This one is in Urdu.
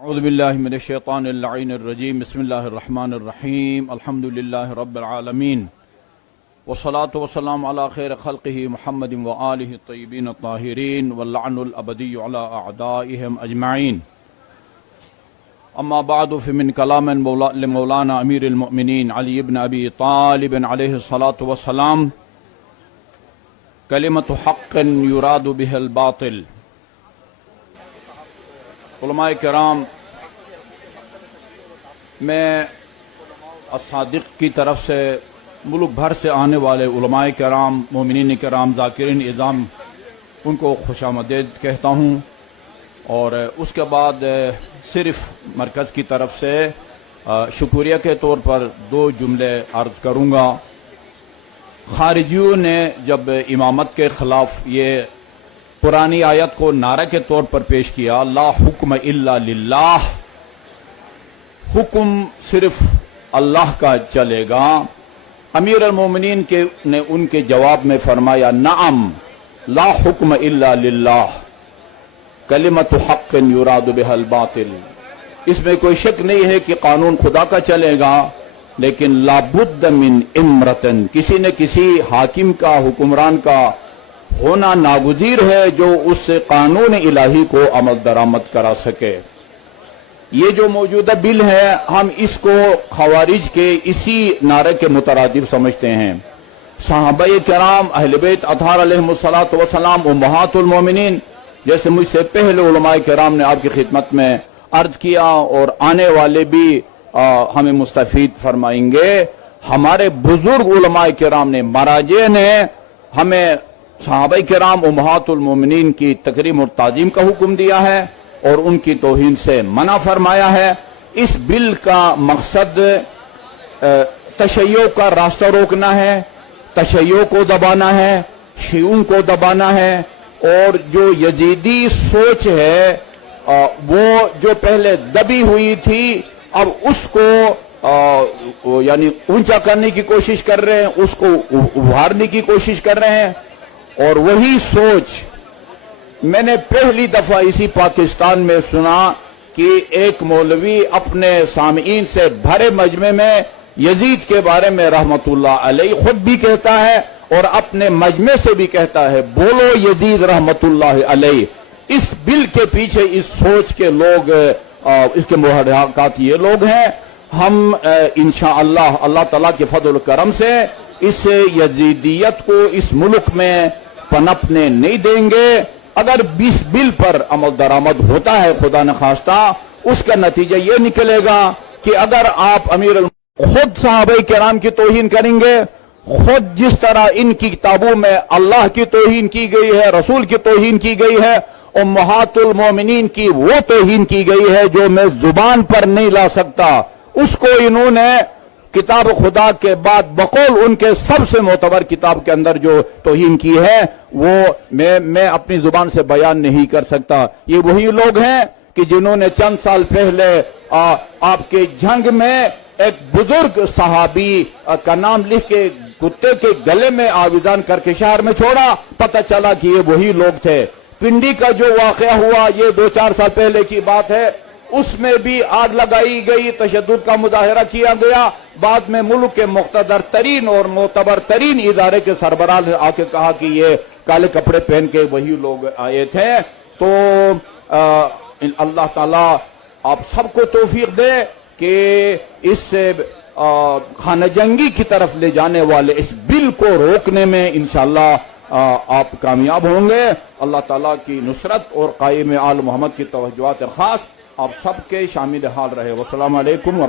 اعوذ باللہ من الشیطان اللعین الرجیم بسم اللہ الرحمن الرحیم الحمد للہ رب العالمین والصلاة والسلام علی خیر خلقہ محمد وآلہ الطیبین الطاہرین واللعن الابدی علی اعدائہم اجمعین اما بعد فمن کلام لمولانا امیر المؤمنین علی بن ابی طالب علیہ الصلاة والسلام کلمۃ حق یراد بہ الباطل۔ علماء کرام، میں الصادق کی طرف سے ملک بھر سے آنے والے علماء کرام، مومنین کرام، ذاکرین اعظام، ان کو خوش آمدید کہتا ہوں، اور اس کے بعد صرف مرکز کی طرف سے شکریہ کے طور پر دو جملے عرض کروں گا۔ خارجیوں نے جب امامت کے خلاف یہ پرانی آیت کو نعرہ کے طور پر پیش کیا، لا حکم الا للہ، حکم صرف اللہ کا چلے گا، امیر المومنین نے ان کے جواب میں فرمایا نعم لا حکم الا للہ کلمۃ حق یراد بہ الباطل۔ اس میں کوئی شک نہیں ہے کہ قانون خدا کا چلے گا، لیکن لابد من امرتن، کسی نہ کسی حاکم کا، حکمران کا ہونا ناگزیر ہے جو اس سے قانون الہی کو عمل درآمد کرا سکے۔ یہ جو موجودہ بل ہے، ہم اس کو خوارج کے اسی نعرے کے مترادف سمجھتے ہیں۔ صحابہ کرام، اہل بیت اطہار علیہم الصلاۃ والسلام، امہات المومنین، جیسے مجھ سے پہلے علماء کرام نے آپ کی خدمت میں عرض کیا اور آنے والے بھی ہمیں مستفید فرمائیں گے، ہمارے بزرگ علماء کرام نے، مراجع نے ہمیں صحابہ کرام امہات المومنین کی تکریم اور تعظیم کا حکم دیا ہے اور ان کی توہین سے منع فرمایا ہے۔ اس بل کا مقصد تشیع کا راستہ روکنا ہے، تشیع کو دبانا ہے، شیعوں کو دبانا ہے، اور جو یزیدی سوچ ہے وہ جو پہلے دبی ہوئی تھی، اب اس کو یعنی اونچا کرنے کی کوشش کر رہے ہیں، اس کو ابھارنے کی کوشش کر رہے ہیں۔ اور وہی سوچ میں نے پہلی دفعہ اسی پاکستان میں سنا کہ ایک مولوی اپنے سامعین سے بھرے مجمع میں یزید کے بارے میں رحمت اللہ علیہ خود بھی کہتا ہے اور اپنے مجمع سے بھی کہتا ہے، بولو یزید رحمت اللہ علیہ۔ اس بل کے پیچھے اس سوچ کے لوگ، اس کے محرکات یہ لوگ ہیں۔ ہم انشاءاللہ اللہ تعالیٰ کے فضل و کرم سے اس یزیدیت کو اس ملک میں پنپنے نہیں دیں گے۔ اگر 20 بل پر عمل درآمد ہوتا ہے خدا نخواستہ، اس کا نتیجہ یہ نکلے گا کہ اگر آپ خود صحابہ کرام کی توہین کریں گے، خود جس طرح ان کی کتابوں میں اللہ کی توہین کی گئی ہے، رسول کی توہین کی گئی ہے، امہات المومنین کی وہ توہین کی گئی ہے جو میں زبان پر نہیں لا سکتا، اس کو انہوں نے کتاب خدا کے بعد بقول ان کے سب سے معتبر کتاب کے اندر جو توہین کی ہے، وہ میں اپنی زبان سے بیان نہیں کر سکتا۔ یہ وہی لوگ ہیں کہ جنہوں نے چند سال پہلے آپ کے جنگ میں ایک بزرگ صحابی کا نام لکھ کے کتے کے گلے میں آویزان کر کے شہر میں چھوڑا، پتہ چلا کہ یہ وہی لوگ تھے۔ پنڈی کا جو واقعہ ہوا، یہ 2-4 سال پہلے کی بات ہے، اس میں بھی آگ لگائی گئی، تشدد کا مظاہرہ کیا گیا، بعد میں ملک کے مقتدر ترین اور معتبر ترین ادارے کے سربراہ نے آ کے کہا کہ یہ کالے کپڑے پہن کے وہی لوگ آئے تھے۔ تو اللہ تعالیٰ آپ سب کو توفیق دے کہ اس خانہ جنگی کی طرف لے جانے والے اس بل کو روکنے میں انشاءاللہ آپ کامیاب ہوں گے۔ اللہ تعالیٰ کی نصرت اور قائم آل محمد کی توجہات خاص آپ سب کے شامل حال رہے۔ والسلام علیکم ورحمۃ اللہ۔